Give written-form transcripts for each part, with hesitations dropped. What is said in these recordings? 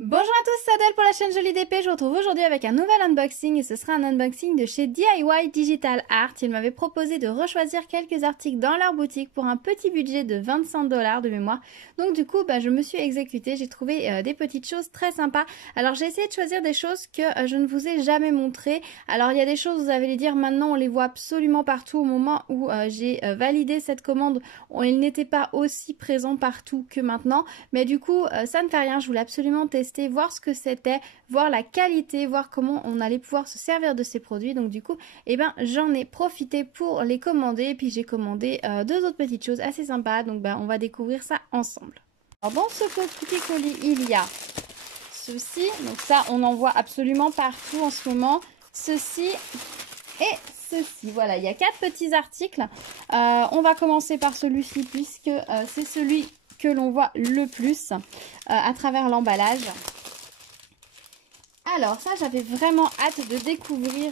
Bonjour à tous, c'est Adèle pour la chaîne Jolie DP. Je vous retrouve aujourd'hui avec un nouvel unboxing et ce sera un unboxing de chez DIY Digital Art. Ils m'avaient proposé de rechoisir quelques articles dans leur boutique pour un petit budget de 25 $ de mémoire. Donc du coup, je me suis exécutée, j'ai trouvé des petites choses très sympas. Alors j'ai essayé de choisir des choses que je ne vous ai jamais montrées. Alors il y a des choses, vous allez les dire maintenant, on les voit absolument partout. Au moment où j'ai validé cette commande, ils n'étaient pas aussi présents partout que maintenant. Mais du coup, ça ne fait rien, je voulais absolument tester, voir ce que c'était, voir la qualité, voir comment on allait pouvoir se servir de ces produits. Donc du coup, j'en ai profité pour les commander. Et puis j'ai commandé deux autres petites choses assez sympas. Donc on va découvrir ça ensemble. Alors dans ce petit colis, il y a ceci. Donc ça, on en voit absolument partout en ce moment. Ceci et ceci. Voilà, il y a 4 petits articles. On va commencer par celui-ci puisque c'est celui que l'on voit le plus à travers l'emballage. Alors ça, j'avais vraiment hâte de découvrir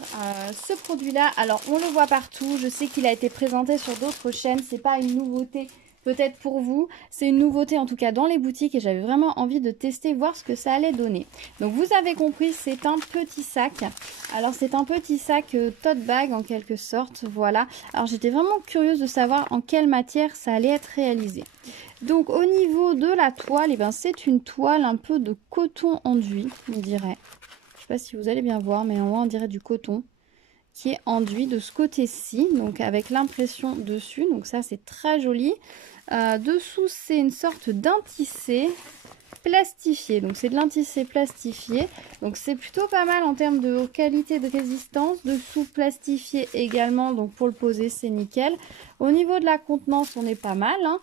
ce produit-là. Alors on le voit partout, je sais qu'il a été présenté sur d'autres chaînes, c'est pas une nouveauté peut-être pour vous, c'est une nouveauté en tout cas dans les boutiques et j'avais vraiment envie de tester, voir ce que ça allait donner. Donc vous avez compris, c'est un petit sac. Alors c'est un petit sac tote bag en quelque sorte, voilà. Alors j'étais vraiment curieuse de savoir en quelle matière ça allait être réalisé. Donc au niveau de la toile, c'est une toile un peu de coton enduit, on dirait. Je sais pas si vous allez bien voir, mais en haut on dirait du coton qui est enduit de ce côté-ci, donc avec l'impression dessus. Donc ça c'est très joli. Dessous c'est une sorte d'intissé plastifié, donc c'est de l'intissé plastifié, donc c'est plutôt pas mal en termes de qualité de résistance. Dessous plastifié également, donc pour le poser c'est nickel. Au niveau de la contenance on est pas mal, hein.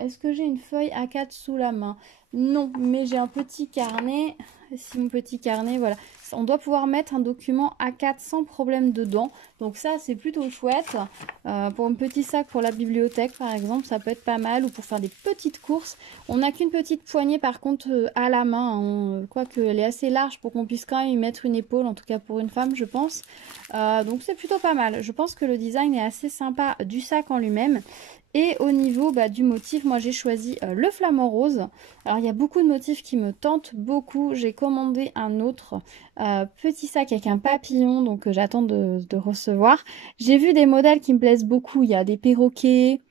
Est-ce que j'ai une feuille A4 sous la main? Non, mais j'ai un petit carnet. Si mon petit carnet, voilà. On doit pouvoir mettre un document A4 sans problème dedans. Donc ça, c'est plutôt chouette. Pour un petit sac pour la bibliothèque, par exemple, ça peut être pas mal. Ou pour faire des petites courses. On n'a qu'une petite poignée, par contre, à la main. Hein. Quoique, elle est assez large pour qu'on puisse quand même y mettre une épaule. En tout cas, pour une femme, je pense. Donc c'est plutôt pas mal. Je pense que le design est assez sympa du sac en lui-même. Et au niveau du motif, moi j'ai choisi le flamant rose. Alors il y a beaucoup de motifs qui me tentent beaucoup. J'ai commandé un autre petit sac avec un papillon, donc j'attends de recevoir. J'ai vu des modèles qui me plaisent beaucoup. Il y a des perroquets,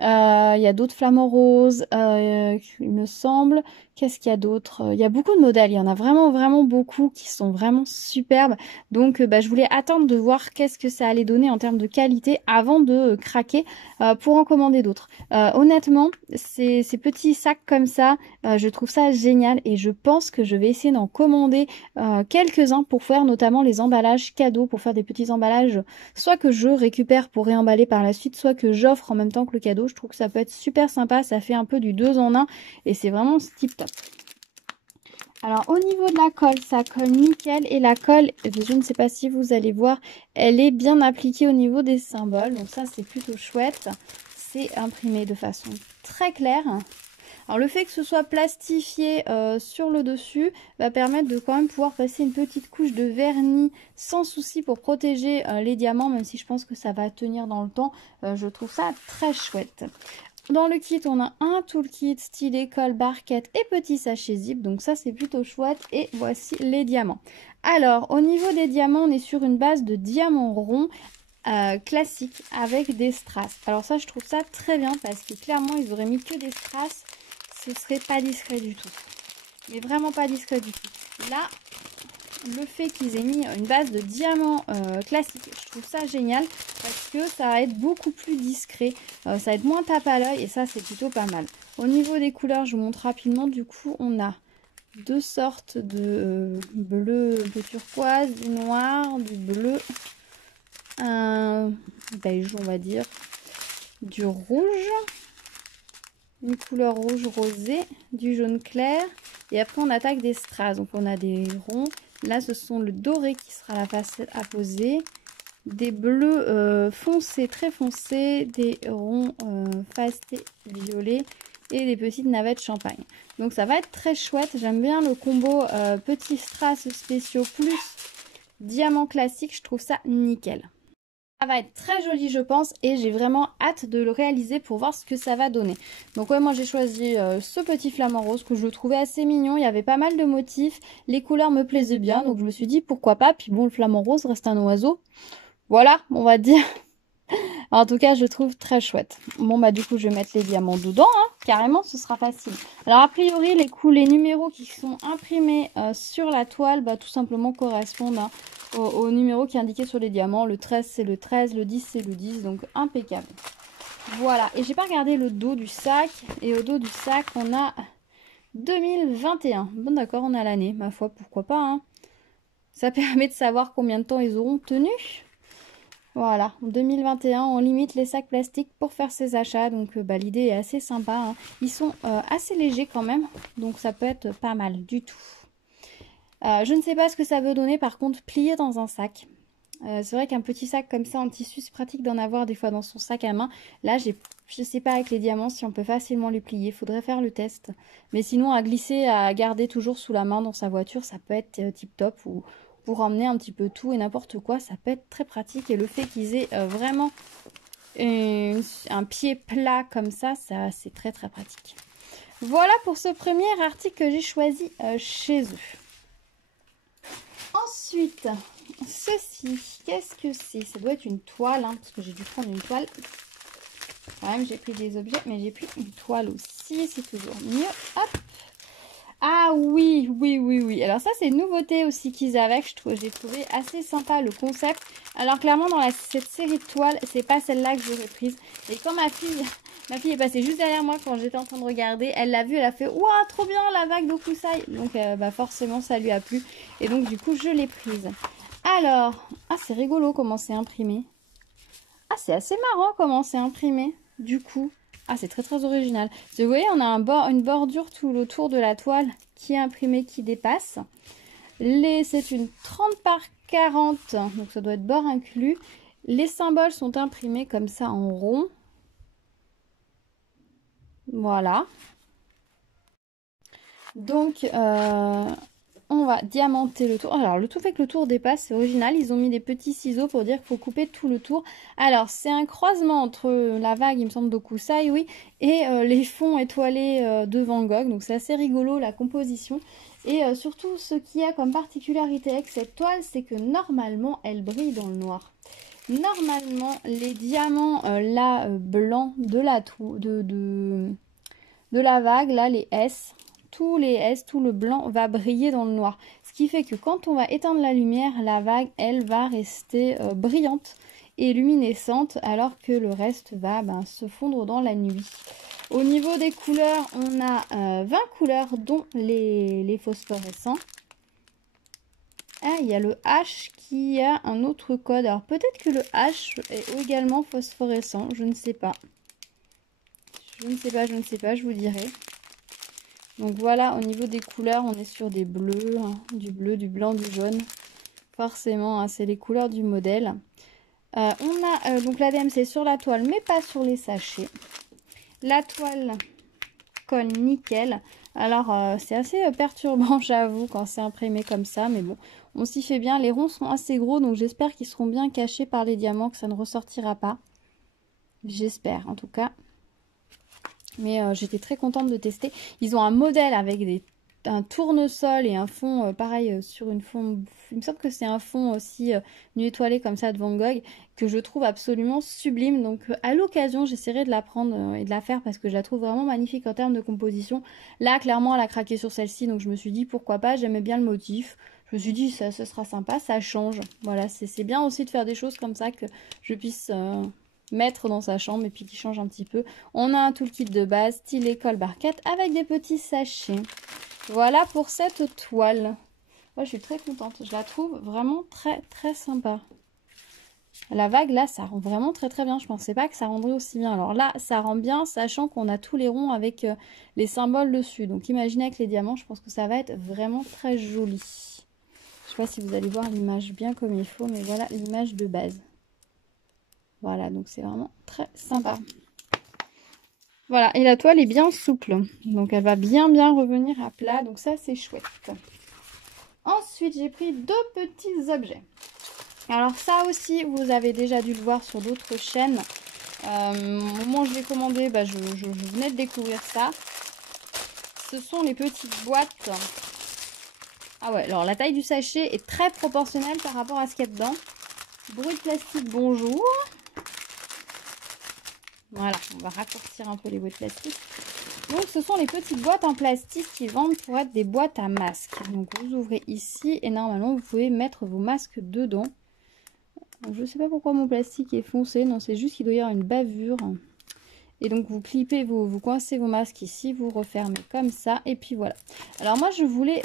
il y a d'autres flamants roses, il me semble. Qu'est-ce qu'il y a d'autre? Il y a beaucoup de modèles, il y en a vraiment vraiment beaucoup qui sont vraiment superbes. Donc je voulais attendre de voir qu'est-ce que ça allait donner en termes de qualité avant de craquer pour en commander d'autres. Honnêtement, ces petits sacs comme ça, je trouve ça génial et je pense que je vais essayer d'en commander quelques-uns pour faire notamment les emballages cadeaux, pour faire des petits emballages, soit que je récupère pour réemballer par la suite, soit que j'offre en même temps que le cadeau. Je trouve que ça peut être super sympa, ça fait un peu du 2 en 1 et c'est vraiment tip top. Alors au niveau de la colle, ça colle nickel et la colle, je ne sais pas si vous allez voir, elle est bien appliquée au niveau des symboles. Donc ça c'est plutôt chouette. C'est imprimé de façon très claire. Alors le fait que ce soit plastifié sur le dessus va permettre de quand même pouvoir passer une petite couche de vernis sans souci pour protéger les diamants, même si je pense que ça va tenir dans le temps. Je trouve ça très chouette. Dans le kit, on a un toolkit, stylet, colle, barquette et petit sachet zip. Donc ça, c'est plutôt chouette. Et voici les diamants. Alors, au niveau des diamants, on est sur une base de diamants ronds classiques avec des strass. Alors ça, je trouve ça très bien parce que clairement, ils auraient mis que des strass. Ce serait pas discret du tout. Mais vraiment pas discret du tout. Là, le fait qu'ils aient mis une base de diamants classique, je trouve ça génial parce que ça va être beaucoup plus discret, ça va être moins tape à l'œil et ça c'est plutôt pas mal. Au niveau des couleurs, je vous montre rapidement, du coup on a deux sortes de bleu, de turquoise, du noir, du bleu, un beige on va dire, du rouge, une couleur rouge rosé, du jaune clair et après on attaque des strass, donc on a des ronds. Là, ce sont le doré qui sera la face à poser, des bleus foncés, très foncés, des ronds fastés violets et des petites navettes champagne. Donc ça va être très chouette. J'aime bien le combo petits strass spéciaux plus diamant classique. Je trouve ça nickel. Ça va être très joli je pense et j'ai vraiment hâte de le réaliser pour voir ce que ça va donner. Donc ouais, moi j'ai choisi ce petit flamant rose que je trouvais assez mignon, il y avait pas mal de motifs, les couleurs me plaisaient bien donc je me suis dit pourquoi pas, puis bon le flamant rose reste un oiseau. Voilà, on va dire. En tout cas, je trouve très chouette. Bon, bah du coup, je vais mettre les diamants dedans, hein. Carrément, ce sera facile. Alors, a priori, les numéros qui sont imprimés sur la toile, bah tout simplement correspondent hein, au numéro qui est indiqué sur les diamants. Le 13, c'est le 13, le 10, c'est le 10, donc impeccable. Voilà, et j'ai pas regardé le dos du sac. Et au dos du sac, on a 2021. Bon, d'accord, on a l'année, ma foi, pourquoi pas, hein. Ça permet de savoir combien de temps ils auront tenu. Voilà, en 2021, on limite les sacs plastiques pour faire ses achats. Donc bah, l'idée est assez sympa, hein. Ils sont assez légers quand même, donc ça peut être pas mal du tout. Je ne sais pas ce que ça veut donner, par contre, plier dans un sac. C'est vrai qu'un petit sac comme ça en tissu, c'est pratique d'en avoir des fois dans son sac à main. Là, je sais pas avec les diamants si on peut facilement les plier. Faudrait faire le test. Mais sinon, à glisser, à garder toujours sous la main dans sa voiture, ça peut être tip top. Ou pour emmener un petit peu tout et n'importe quoi, ça peut être très pratique. Et le fait qu'ils aient vraiment un pied plat comme ça, c'est très très pratique. Voilà pour ce premier article que j'ai choisi chez eux. Ensuite, ceci, qu'est-ce que c'est? Ça doit être une toile, hein, parce que j'ai dû prendre une toile. Quand même, j'ai pris des objets, mais j'ai pris une toile aussi, c'est toujours mieux. Hop. Ah oui, oui, oui, oui. Alors ça, c'est une nouveauté aussi qu'ils avaient, j'ai trouvé assez sympa le concept. Alors clairement, dans cette série de toiles, c'est pas celle-là que j'aurais prise. Et quand ma fille est passée juste derrière moi quand j'étais en train de regarder, elle l'a vue, elle a fait « Ouah, trop bien la vague d'Okusai !» Donc bah forcément, ça lui a plu. Et donc du coup, je l'ai prise. Alors, ah c'est rigolo comment c'est imprimé. Ah, c'est assez marrant comment c'est imprimé, du coup. Ah, c'est très très original. Vous voyez, on a une bordure tout autour de la toile qui est imprimée, qui dépasse. C'est une 30 par 40, donc ça doit être bord inclus. Les symboles sont imprimés comme ça en rond. Voilà. Donc, on va diamanter le tour. Alors, le tout fait que le tour dépasse, c'est original. Ils ont mis des petits ciseaux pour dire qu'il faut couper tout le tour. Alors, c'est un croisement entre la vague, il me semble, d'Okusai, oui, et les fonds étoilés de Van Gogh. Donc, c'est assez rigolo, la composition. Et surtout, ce qu'il y a comme particularité avec cette toile, c'est que normalement, elle brille dans le noir. Normalement, les diamants, là, blancs de la vague, là, les S, tous les S, tout le blanc va briller dans le noir. Ce qui fait que quand on va éteindre la lumière, la vague, elle va rester brillante et luminescente, alors que le reste va se fondre dans la nuit. Au niveau des couleurs, on a 20 couleurs, dont les phosphorescents. Ah, il y a le H qui a un autre code. Alors peut-être que le H est également phosphorescent, je ne sais pas. Je ne sais pas, je vous dirai. Donc voilà, au niveau des couleurs, on est sur des bleus, hein, du bleu, du blanc, du jaune. Forcément, hein, c'est les couleurs du modèle. On a donc la DMC sur la toile, mais pas sur les sachets. La toile colle nickel. Alors, c'est assez perturbant, j'avoue, quand c'est imprimé comme ça. Mais bon, on s'y fait bien. Les ronds sont assez gros, donc j'espère qu'ils seront bien cachés par les diamants, que ça ne ressortira pas. J'espère, en tout cas. Mais j'étais très contente de tester. Ils ont un modèle avec un tournesol et un fond pareil sur une fond. Il me semble que c'est un fond aussi nu étoilé comme ça de Van Gogh que je trouve absolument sublime. Donc à l'occasion, j'essaierai de la prendre et de la faire parce que je la trouve vraiment magnifique en termes de composition. Là, clairement, elle a craqué sur celle-ci, donc je me suis dit pourquoi pas. J'aimais bien le motif. Je me suis dit ça, ce sera sympa, ça change. Voilà, c'est bien aussi de faire des choses comme ça que je puisse mettre dans sa chambre et puis qui change un petit peu. On a un toolkit de base, stylet, colle, barquette avec des petits sachets. Voilà pour cette toile. Moi, je suis très contente. Je la trouve vraiment très très sympa. La vague là, ça rend vraiment très très bien. Je pensais pas que ça rendrait aussi bien. Alors là, ça rend bien, sachant qu'on a tous les ronds avec les symboles dessus. Donc imaginez avec les diamants, je pense que ça va être vraiment très joli. Je sais pas si vous allez voir l'image bien comme il faut, mais voilà l'image de base. Voilà, donc c'est vraiment très sympa. Voilà, et la toile est bien souple. Donc elle va bien revenir à plat. Donc ça, c'est chouette. Ensuite, j'ai pris deux petits objets. Alors ça aussi, vous avez déjà dû le voir sur d'autres chaînes. Au moment où je l'ai commandé, bah, je venais de découvrir ça. Ce sont les petites boîtes. Ah ouais, alors la taille du sachet est très proportionnelle par rapport à ce qu'il y a dedans. Bruit de plastique, bonjour. Voilà, on va raccourcir un peu les bruits de plastique. Donc ce sont les petites boîtes en plastique qui vendent pour être des boîtes à masques. Donc vous ouvrez ici et normalement vous pouvez mettre vos masques dedans. Donc, je ne sais pas pourquoi mon plastique est foncé, non c'est juste qu'il doit y avoir une bavure. Et donc vous clipez, vous coincez vos masques ici, vous refermez comme ça et puis voilà. Alors moi je voulais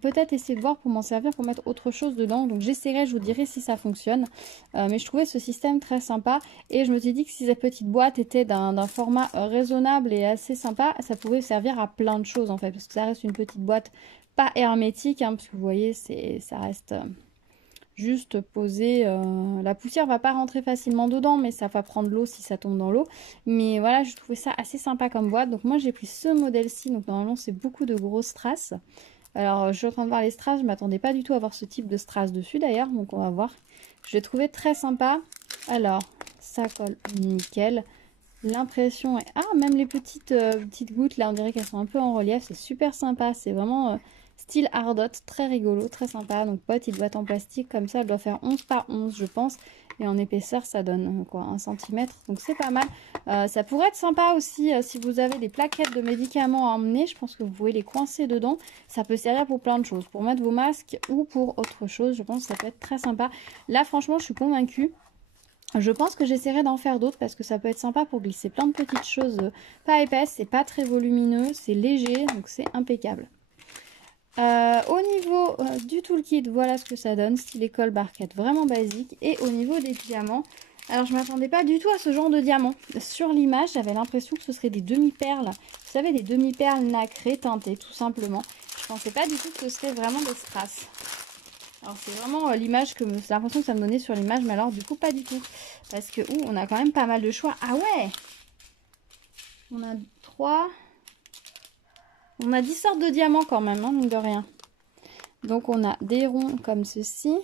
peut-être essayer de voir pour m'en servir pour mettre autre chose dedans. Donc j'essaierai, je vous dirai si ça fonctionne. Mais je trouvais ce système très sympa et je me suis dit que si cette petite boîte était d'un format raisonnable et assez sympa, ça pouvait servir à plein de choses en fait. Parce que ça reste une petite boîte pas hermétique, hein, parce que vous voyez ça reste... juste posé, la poussière va pas rentrer facilement dedans mais ça va prendre l'eau si ça tombe dans l'eau, mais voilà je trouvais ça assez sympa comme boîte. Donc moi j'ai pris ce modèle-ci, donc normalement c'est beaucoup de grosses strass. Alors je suis en train de voir les strass, je m'attendais pas du tout à avoir ce type de strass dessus d'ailleurs, donc on va voir. Je l'ai trouvé très sympa. Alors ça colle nickel, l'impression est... Ah, même les petites gouttes là on dirait qu'elles sont un peu en relief, c'est super sympa, c'est vraiment... style Ardot, très rigolo, très sympa. Donc petite boîte en plastique comme ça, elle doit faire 11 par 11 je pense. Et en épaisseur ça donne quoi, 1 cm. Donc c'est pas mal. Ça pourrait être sympa aussi si vous avez des plaquettes de médicaments à emmener. Je pense que vous pouvez les coincer dedans. Ça peut servir pour plein de choses. Pour mettre vos masques ou pour autre chose. Je pense que ça peut être très sympa. Là franchement je suis convaincue. Je pense que j'essaierai d'en faire d'autres parce que ça peut être sympa pour glisser plein de petites choses pas épaisses. C'est pas très volumineux, c'est léger donc c'est impeccable. Au niveau du toolkit, voilà ce que ça donne, style école barquette, vraiment basique. Et au niveau des diamants, alors je m'attendais pas du tout à ce genre de diamants. Sur l'image, j'avais l'impression que ce serait des demi-perles. Vous savez, des demi-perles nacrées teintées, tout simplement. Je pensais pas du tout que ce serait vraiment des strass. Alors c'est vraiment l'image que c'est l'impression que ça me donnait sur l'image, mais alors du coup pas du tout. Parce que on a quand même pas mal de choix. Ah ouais, on a 3... On a 10 sortes de diamants quand même, hein, de rien. Donc on a des ronds comme ceci,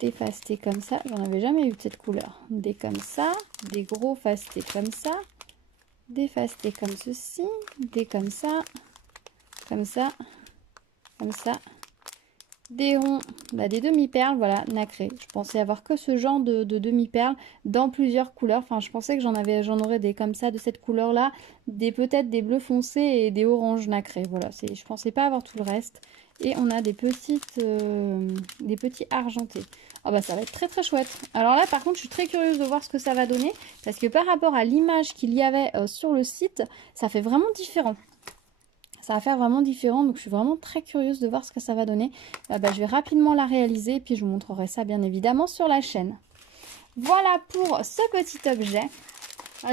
des fastés comme ça. J'en avais jamais eu de cette couleur. Des comme ça, des gros fastés comme ça, des fastés comme ceci, des comme ça, comme ça, comme ça. Des ronds, des demi-perles, voilà, nacrées. Je pensais avoir que ce genre de demi-perles dans plusieurs couleurs. Enfin, je pensais que j'en aurais des comme ça, de cette couleur-là, peut-être des bleus foncés et des oranges nacrés. Voilà, je pensais pas avoir tout le reste. Et on a des petits argentés. Ah bah ça va être très très chouette. Alors là, par contre, je suis très curieuse de voir ce que ça va donner. Parce que par rapport à l'image qu'il y avait sur le site, ça fait vraiment différent. Ça va faire vraiment différent, donc je suis vraiment très curieuse de voir ce que ça va donner. Je vais rapidement la réaliser et puis je vous montrerai ça bien évidemment sur la chaîne. Voilà pour ce petit objet.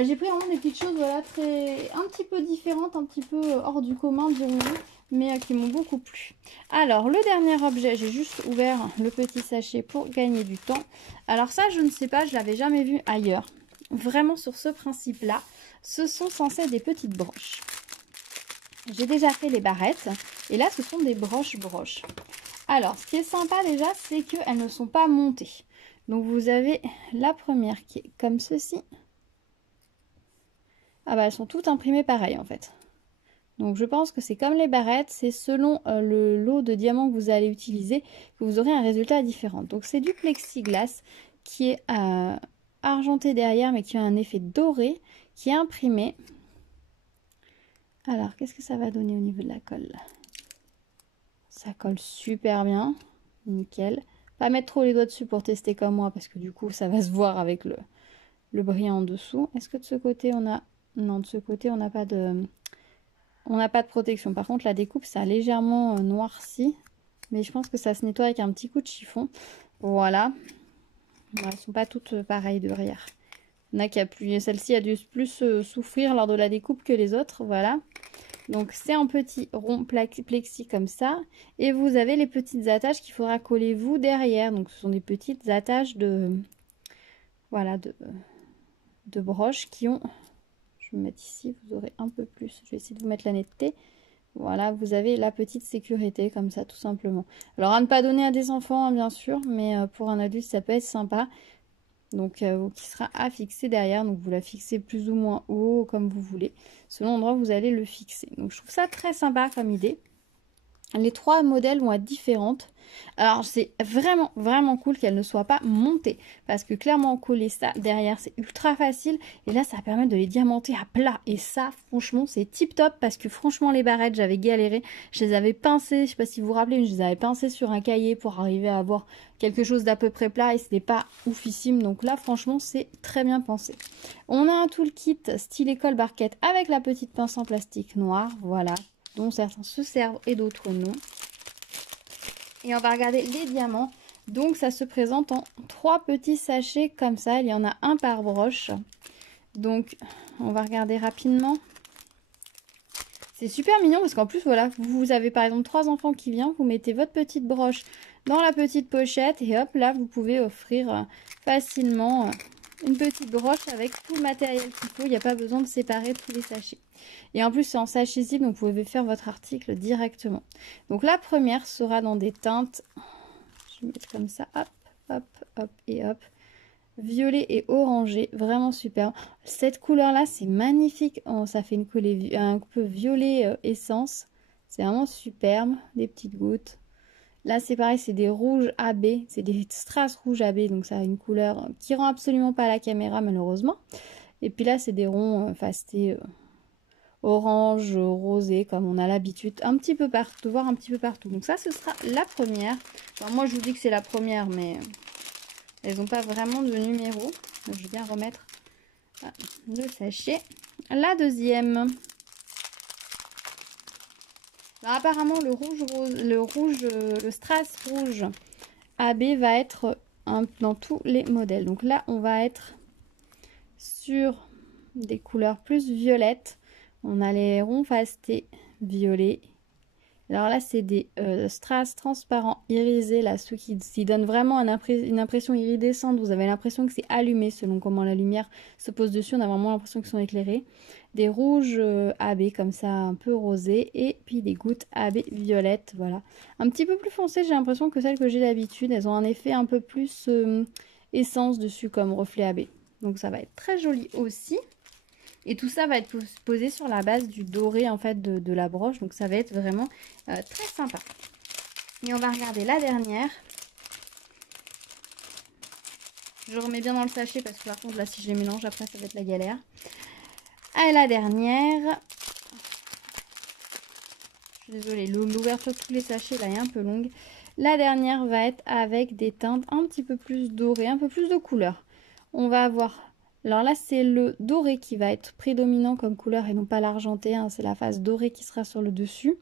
J'ai pris vraiment des petites choses voilà, un petit peu différentes, un petit peu hors du commun dirons-nous, mais qui m'ont beaucoup plu. Alors le dernier objet, j'ai juste ouvert le petit sachet pour gagner du temps. Alors ça je ne sais pas, je l'avais jamais vu ailleurs. Vraiment sur ce principe-là, ce sont censés être des petites broches. J'ai déjà fait les barrettes et là ce sont des broches. Alors ce qui est sympa déjà c'est qu'elles ne sont pas montées. Donc vous avez la première qui est comme ceci. Ah bah elles sont toutes imprimées pareil en fait. Donc je pense que c'est comme les barrettes, c'est selon le lot de diamants que vous allez utiliser que vous aurez un résultat différent. Donc c'est du plexiglas qui est argenté derrière mais qui a un effet doré, qui est imprimé. Alors, qu'est-ce que ça va donner au niveau de la colle? Ça colle super bien. Nickel. Pas mettre trop les doigts dessus pour tester comme moi, parce que du coup, ça va se voir avec le brillant en dessous. Est-ce que de ce côté, on a... Non, de ce côté, on n'a pas de... On n'a pas de protection. Par contre, la découpe, ça a légèrement noirci. Mais je pense que ça se nettoie avec un petit coup de chiffon. Voilà. Bon, elles ne sont pas toutes pareilles derrière. Il y en a qui a plus... Celle-ci a dû plus souffrir lors de la découpe que les autres. Voilà. Donc c'est en petit rond plexi comme ça. Et vous avez les petites attaches qu'il faudra coller vous derrière. Donc ce sont des petites attaches voilà, de broches qui ont... Je vais me mettre ici, vous aurez un peu plus. Je vais essayer de vous mettre la netteté. Voilà, vous avez la petite sécurité comme ça, tout simplement. Alors, à ne pas donner à des enfants, hein, bien sûr, mais pour un adulte, ça peut être sympa. Donc, qui sera à fixer derrière. Donc, vous la fixez plus ou moins haut, comme vous voulez, selon l'endroit où vous allez le fixer. Donc, je trouve ça très sympa comme idée. Les 3 modèles vont être différentes. Alors, c'est vraiment, vraiment cool qu'elles ne soient pas montées. Parce que clairement, coller ça derrière, c'est ultra facile. Et là, ça permet de les diamanter à plat. Et ça, franchement, c'est tip top. Parce que franchement, les barrettes, j'avais galéré. Je les avais pincées. Je ne sais pas si vous vous rappelez, mais je les avais pincées sur un cahier pour arriver à avoir quelque chose d'à peu près plat. Et ce n'est pas oufissime. Donc là, franchement, c'est très bien pensé. On a un toolkit style école barquette avec la petite pince en plastique noir. Voilà, dont certains se servent et d'autres non. Et on va regarder les diamants. Donc ça se présente en 3 petits sachets comme ça. Il y en a un par broche. Donc on va regarder rapidement. C'est super mignon parce qu'en plus voilà, vous avez par exemple 3 enfants qui viennent. Vous mettez votre petite broche dans la petite pochette. Et hop là vous pouvez offrir facilement une petite broche avec tout le matériel qu'il faut. Il n'y a pas besoin de séparer tous les sachets. Et en plus, c'est en sachet zip, donc vous pouvez faire votre article directement. Donc la première sera dans des teintes, je vais mettre comme ça, hop, hop, hop et hop, violet et orangé, vraiment super. Cette couleur-là, c'est magnifique. Oh, ça fait une coulée un peu violet essence. C'est vraiment superbe, des petites gouttes. Là, c'est pareil, c'est des rouges AB, c'est des strass rouges AB, donc ça a une couleur qui rend absolument pas la caméra, malheureusement. Et puis là, c'est des ronds fastés orange, rosé, comme on a l'habitude, un petit peu partout, voire un petit peu partout. Donc ça, ce sera la première. Enfin, moi, je vous dis que c'est la première, mais elles n'ont pas vraiment de numéro. Donc, je vais bien remettre le sachet. La deuxième. Alors, apparemment, le le strass rouge AB va être dans tous les modèles. Donc là, on va être sur des couleurs plus violettes. On a les ronds fastés violets. Alors là, c'est des strass transparents irisés, là, ceux qui donnent vraiment une impression iridescente. Vous avez l'impression que c'est allumé selon comment la lumière se pose dessus. On a vraiment l'impression qu'ils sont éclairés. Des rouges AB comme ça, un peu rosés. Et puis des gouttes AB violettes, voilà. Un petit peu plus foncé, j'ai l'impression que celles que j'ai d'habitude. Elles ont un effet un peu plus essence dessus comme reflet AB. Donc ça va être très joli aussi. Et tout ça va être posé sur la base du doré en fait de la broche. Donc ça va être vraiment très sympa. Et on va regarder la dernière. Je remets bien dans le sachet parce que par contre là si je les mélange après ça va être la galère. Et la dernière. Je suis désolée, l'ouverture de tous les sachets là est un peu longue. La dernière va être avec des teintes un petit peu plus dorées, un peu plus de couleur. On va avoir... Alors là, c'est le doré qui va être prédominant comme couleur et non pas l'argenté. Hein, c'est la phase dorée qui sera sur le dessus.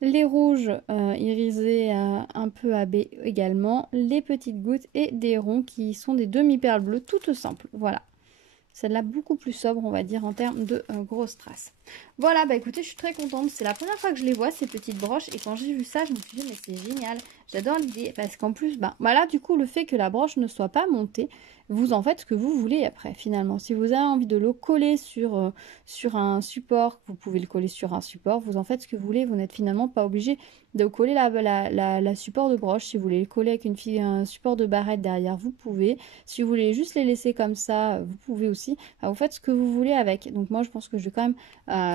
Les rouges irisés un peu AB également. Les petites gouttes et des ronds qui sont des demi-perles bleues toutes simples. Voilà. Celle-là beaucoup plus sobre, on va dire, en termes de grosses traces. Voilà, bah écoutez, je suis très contente. C'est la première fois que je les vois, ces petites broches. Et quand j'ai vu ça, je me suis dit, mais c'est génial. J'adore l'idée. Parce qu'en plus, bah là, du coup, le fait que la broche ne soit pas montée, vous en faites ce que vous voulez après, finalement. Si vous avez envie de le coller sur un support, vous pouvez le coller sur un support. Vous en faites ce que vous voulez. Vous n'êtes finalement pas obligé de coller la support de broche. Si vous voulez le coller avec un support de barrette derrière, vous pouvez. Si vous voulez juste les laisser comme ça, vous pouvez aussi. Enfin, vous faites ce que vous voulez avec. Donc moi, je pense que je vais quand même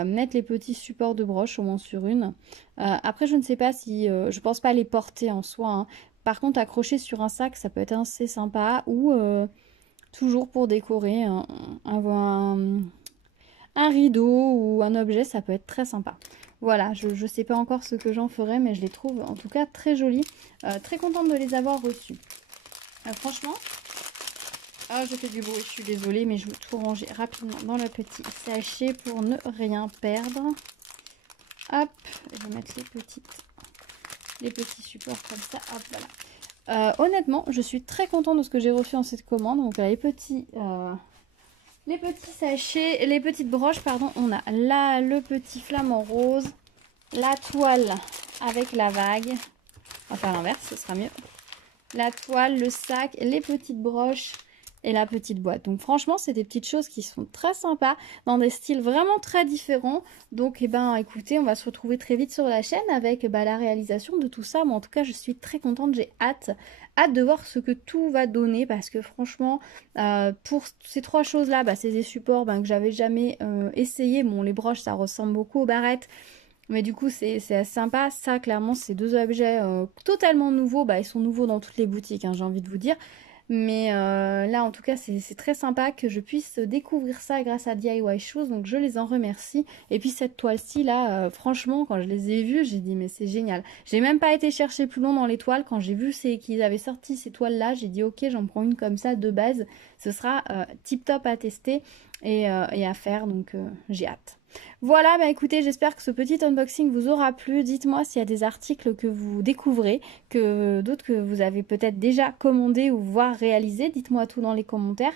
mettre les petits supports de broche au moins sur une. Après, je ne sais pas si... je pense pas les porter en soi. Hein. Par contre, accrocher sur un sac, ça peut être assez sympa. Ou toujours pour décorer un rideau ou un objet, ça peut être très sympa. Voilà, je ne sais pas encore ce que j'en ferai, mais je les trouve en tout cas très jolies. Très contente de les avoir reçues. Franchement, je fais du bruit, je suis désolée, mais je vais tout ranger rapidement dans le petit sachet pour ne rien perdre. Hop, je vais mettre les petits supports comme ça. Hop, voilà. Honnêtement, je suis très contente de ce que j'ai reçu en cette commande. Donc les petits sachets, les petites broches, pardon. On a là le petit flamant rose, la toile avec la vague. On va faire l'inverse, ce sera mieux. La toile, le sac, les petites broches et la petite boîte. Donc franchement, c'est des petites choses qui sont très sympas, dans des styles vraiment très différents. Donc écoutez, on va se retrouver très vite sur la chaîne avec la réalisation de tout ça. Mais en tout cas, je suis très contente, j'ai hâte de voir ce que tout va donner, parce que franchement, pour ces trois choses-là, c'est des supports que j'avais jamais essayé. Bon, les broches, ça ressemble beaucoup aux barrettes. Mais du coup, c'est assez sympa. Ça, clairement, c'est deux objets totalement nouveaux. Ils sont nouveaux dans toutes les boutiques, hein, j'ai envie de vous dire. Mais là, en tout cas, c'est très sympa que je puisse découvrir ça grâce à DIY Shoes. Donc, je les en remercie. Et puis, cette toile-ci, là, franchement, quand je les ai vues, j'ai dit, mais c'est génial. J'ai même pas été chercher plus loin dans les toiles. Quand j'ai vu qu'ils avaient sorti ces toiles-là, j'ai dit, ok, j'en prends une comme ça de base. Ce sera tip top à tester et à faire. Donc, j'ai hâte. Voilà, écoutez, j'espère que ce petit unboxing vous aura plu. Dites-moi s'il y a des articles que vous découvrez, que d'autres que vous avez peut-être déjà commandé ou voire réalisé. Dites-moi tout dans les commentaires.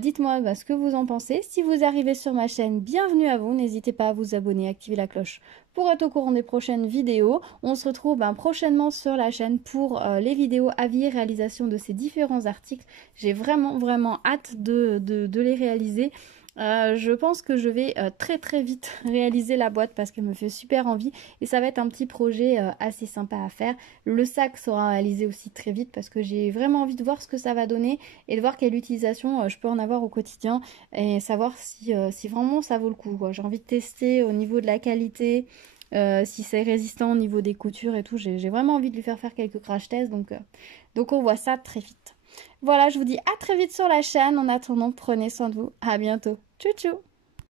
Dites-moi ce que vous en pensez. Si vous arrivez sur ma chaîne, bienvenue à vous. N'hésitez pas à vous abonner, activer la cloche pour être au courant des prochaines vidéos. On se retrouve prochainement sur la chaîne pour les vidéos avis et réalisation de ces différents articles. J'ai vraiment hâte de les réaliser. Je pense que je vais très vite réaliser la boîte parce qu'elle me fait super envie et ça va être un petit projet assez sympa à faire. Le sac sera réalisé aussi très vite parce que j'ai vraiment envie de voir ce que ça va donner et de voir quelle utilisation je peux en avoir au quotidien et savoir si vraiment ça vaut le coup. J'ai envie de tester au niveau de la qualité, si c'est résistant au niveau des coutures et tout. J'ai vraiment envie de lui faire quelques crash tests, donc on voit ça très vite. Voilà, je vous dis à très vite sur la chaîne. En attendant, prenez soin de vous. À bientôt. Tchou tchou.